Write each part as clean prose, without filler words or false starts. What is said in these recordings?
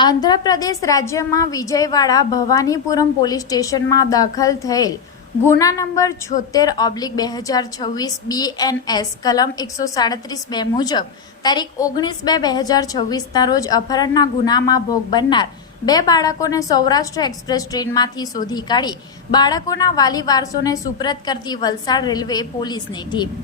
આંધ્રપ્રદેશ રાજ્યમાં વિજયવાડા ભવાનીપુરમ પોલીસ સ્ટેશનમાં દાખલ થયેલ ગુના નંબર 76/2026 BNS કલમ 137(2) મુજબ તારીખ 19/2/2026ના રોજ અપહરણના ગુનામાં ભોગ બનનાર બે બાળકોને સૌરાષ્ટ્ર એક્સપ્રેસ ટ્રેનમાંથી શોધી કાઢી બાળકોના વાલી વારસોને સુપ્રત કરતી વલસાડ રેલવે પોલીસની ટીમ,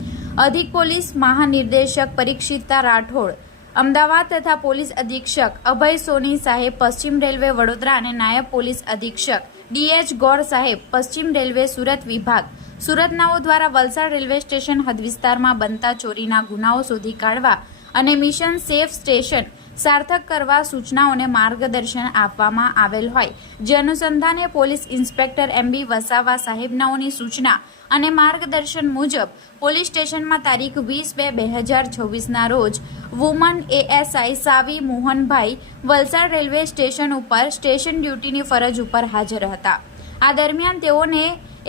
અધિક પોલીસ મહાનિર્દેશક પરીક્ષિતા રાઠોડ અમદાવાદ તથા પોલીસ અધિક્ષક અભય સોની સાહેબ પશ્ચિમ રેલવે વડોદરા અને નાયબ પોલીસ અધિક્ષક DH ગોર સાહેબ પશ્ચિમ રેલવે સુરત વિભાગ સુરતનાઓ દ્વારા વલસાડ રેલવે સ્ટેશન હદ વિસ્તારમાં બનતા ચોરીના ગુનાઓ શોધી કાઢવા અને મિશન સેફ સ્ટેશન સાર્થક કરવા સૂચનાઓને માર્ગદર્શન આપવામાં આવેલ હોય, જે અનુસંધાને પોલીસ ઇન્સ્પેક્ટર MB વસાવા સાહેબનાઓની સૂચના અને માર્ગદર્શન મુજબ પોલીસ સ્ટેશનમાં તારીખ 20/2/2026ના રોજ woman ASI Savi Mohanbhai Valsad railway station ઉપર સ્ટેશન ડ્યુટીની ફરજ ઉપર હાજર હતા. આ દરમિયાન તેઓને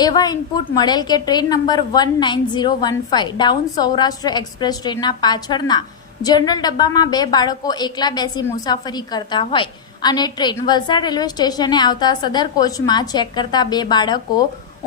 એવા ઇનપુટ મળેલ કે train number 19015 down Saurashtra express ટ્રેનના પાછળના જનરલ ડબ્બામાં બે બાળકો એકલા બેસી મુસાફરી કરતા હોય અને ટ્રેન વલસાડ રેલવે સ્ટેશને આવતા સદર કોચમાં ચેક કરતા બે બાળકો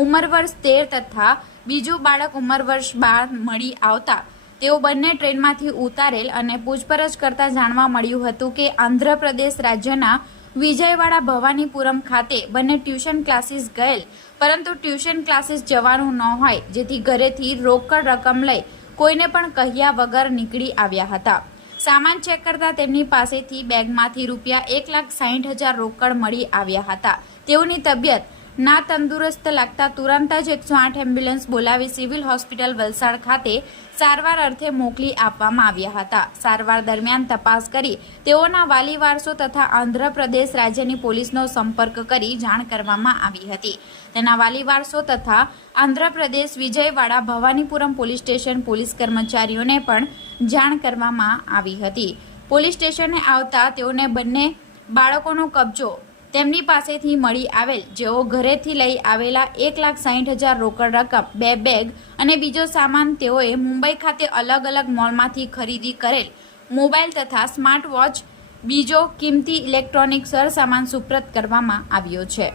ઉંમર વર્ષ 13 તથા બીજું બાળક ઉંમર વર્ષ 12 મળી આવતા તેઓ બંને ટ્રેનમાંથી ઉતારેલ અને પૂછપરછ કરતા જાણવા મળ્યું હતું કે આંધ્રપ્રદેશ રાજ્યના વિજયવાડા ભવાનીપુરમ ખાતે બંને ટ્યુશન ક્લાસીસ ગયેલ, પરંતુ ટ્યુશન ક્લાસીસ જવાનું ન હોય, જેથી ઘરેથી રોકડ રકમ લઈ કોઈને પણ કહ્યા વગર નીકળી આવ્યા હતા. સામાન ચેક કરતા તેમની પાસેથી બેગમાંથી ₹1,60,000 રોકડ મળી આવ્યા હતા. તેઓની તબિયત ના તંદુરસ્ત લાગતા તુરંત જ 108 એમ્બ્યુલન્સ બોલાવી સિવિલ હોસ્પિટલ વલસાડ ખાતે સારવાર અર્થે મોકલી આપવામાં આવ્યા હતા. સારવાર દરમિયાન તપાસ કરી તેઓના વાલી વારસો તથા આંધ્રપ્રદેશ રાજ્યની પોલીસનો સંપર્ક કરી જાણ કરવામાં આવી હતી. તેના વાલી વારસો તથા Andhra Pradesh Vijayawada Bhavanipuram police station police કર્મચારીઓને પણ જાણ કરવામાં આવી હતી. પોલીસ સ્ટેશને આવતા તેઓને બંને બાળકોનો કબજો તેમની પાસેથી મળી આવેલ, જેઓ ઘરેથી લઈ આવેલા ₹1,60,000 રોકડ રકમ, બે બેગ અને બીજો સામાન તેઓએ મુંબઈ ખાતે અલગ અલગ મોલમાંથી ખરીદી કરેલ મોબાઈલ તથા સ્માર્ટ વોચ બીજો કિંમતી ઇલેક્ટ્રોનિક સરસામાન સુપ્રત કરવામાં આવ્યો છે.